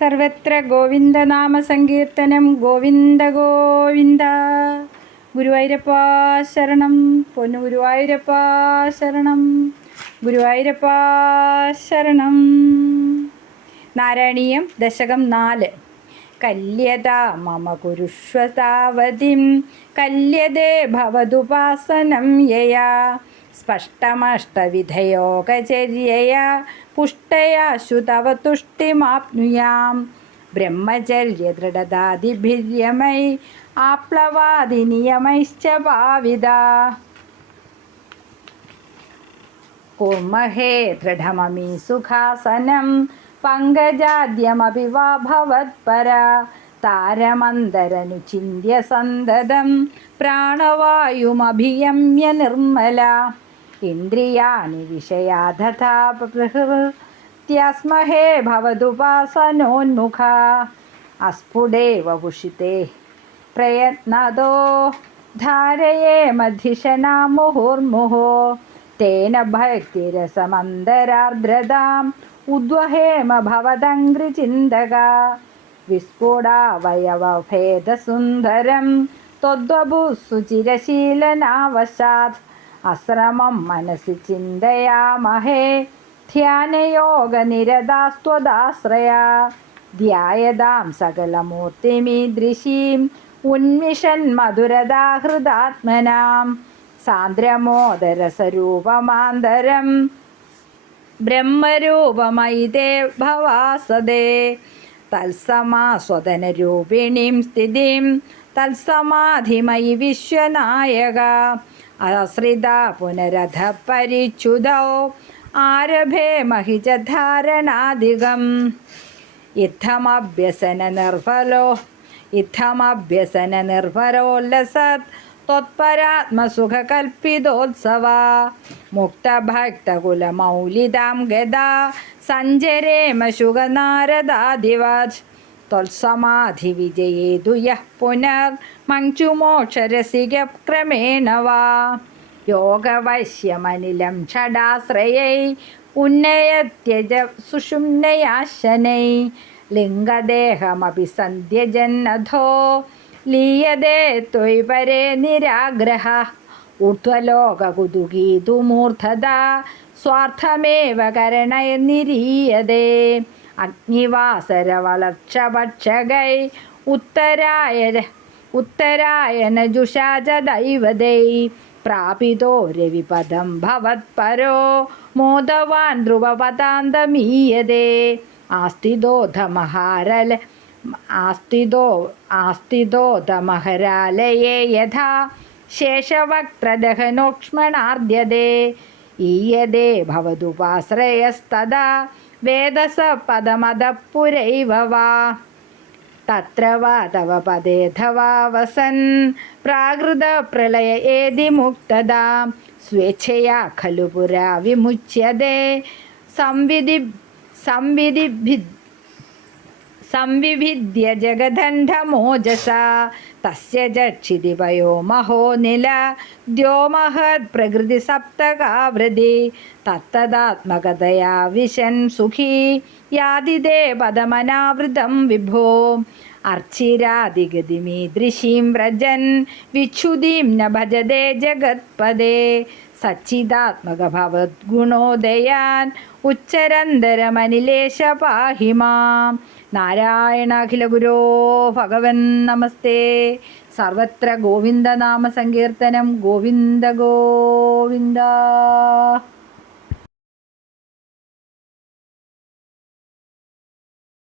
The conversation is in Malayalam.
സർവത്ര ഗോവിന്ദനാമസങ്കീർത്തനം. ഗോവിന്ദ ഗോവിന്ദ. ഗുരുവായൂരപ്പ ശരണം. പൊന്നു ഗുരുവായൂരപ്പ ശരണം. ഗുരുവായൂരപ്പ ശരണം. നാരായണീയം ദശകം 4. കല്യത മമ കുരുഷ്വതാവതിം കല്യതേ ഭവതുപാസനം യയാ സ്പഷ്ടമഷ്ടവിധയോഗചര്യയാ പുഷ്ടയാശു തവ തുഷ്ടിമാപ്നുയാം ബ്രഹ്മചര്യദൃഢതാദിഭിര്യമൈ ആപ്ലവാദിനിയമൈശ്ച ഭാവിതാ കുർമഹേ ദൃഢമമീ സുഖാസനം പങ്കജാദ്യമപി വാ ഭവത്പരാ താരമന്തരനുചിന്യ സന്തതം പ്രാണവായുമഭിയമ്യ നിർമ്മല ഇന്ദ്രിയാണി വിഷയാധതാ പ്രഹൃത്യാസ്മഹേ ഭവതുപാസനോന്മുഖ അസ്ഫുടേവ ഭുഷിതേ പ്രയത്നതോ ധാരയേ മധിഷണാ മുഹുർമുഹോ തേന ഭക്തിരസമന്തരാർദ്രതാം ഉദ്വഹേമ ഭവദംഘ്രിചിന്തക വിസ്ഫുടാവയവഭേദസുന്ദരം ത്വദ്വപുസുചിരശീലനാവശാത് അശ്രമം മനസി ചിന്തയാമഹേ ധ്യാനയോഗനിരതാസ്ത്വദാശ്രയാ ധ്യായതാം സകലമൂർത്തിമീദൃശീം ഉന്മിഷൻ മധുരദാഹൃദാത്മനാം സാന്ദ്രമോദരസരൂപമാന്തരം ബ്രഹ്മരൂപമയിതേ ഭവാസദേ തത്സമാസ്വദനരൂപിണീം സ്ഥിതിം തത്സമാധിമയി വിശ്വനായക ആശ്രിത പുനരധ പരിച്യുതോ ആരഭേ മഹിജ ധാരണാധികം ഇത്തമഭ്യസന നിർഭരോല്ലസത് ത്വത്പരാത്മസുഖകൽപ്പിതോത്സവ മുക്തഭക്തകുലമൗലിതാം ഗദാ സഞ്ചരേമ ശുഗനാരദാദിവത് ത്വത്സമാധിവിജയേതു യഃ പുനർ മഞ്ജുമോക്ഷരസികക്രമേണ വാ യോഗവശ്യമനിലം ഷഡാശ്രയൈ ഉന്നയത്യജ സുഷുമ്നയാശനൈ ലിംഗദേഹമപി സന്ധ്യജന്നധോ ലീയതേ ത്വയി പരേ നിരാഗ്രഹ ഊർധ്വലോകകുതുകീതുമൂർധതാ സ്വാർത്ഥമേവ കരണൈർനിരീയതേ അഗ്നിവാസരവളർക്ഷഭക്ഷകൈ ഉത്തരായണജുഷാച ദൈവതൈ പ്രാപിതോ രവിപദം ഭവത്പരോ മോദവാൻ ധ്രുവപദാന്തമീയതേ ആസ്തിദോധമഹരാലയേ യഥാ ശേഷവക്ത്രദഹനോക്ഷ്മണാർദ്യതേ ഈയതേ ഭവതുപാശ്രയസ്തദാ വേദസ പദമദപുരൈവ വാ തത്ര വാ തവ പദേധവാ വസൻ പ്രാകൃത പ്രളയ ഏതി മുക്തദാ സ്വേച്ഛയാ ഖലു പുരാ വിമുച്യതേ സംവിഭിദ്യ ജഗദണ്ഡമോജസാ തസ്യ ജക്ഷിതി വയോ മഹോ നില ദ്യോമഹത് പ്രകൃതി സപ്തകാവൃതി തത്തദാത്മകതയാ വിശൻ സുഖീ യാതിദേ പദമനാവൃതം വിഭോ അർച്ചിരാദിഗതിമീദൃശീം വ്രജൻ വിച്ഛുതിം ന ഭജതേ ജഗത്പദേ സച്ചിദാത്മക ഭവദ്ഗുണോദയാൻ ഉച്ചരന്തരമനിലേശ പാഹി മാം. നാരായണാഖില ഗുരോ ഭഗവൻ നമസ്തേ. സർവത്ര ഗോവിന്ദനാമ സങ്കീർത്തനം. ഗോവിന്ദ ഗോവിന്ദ.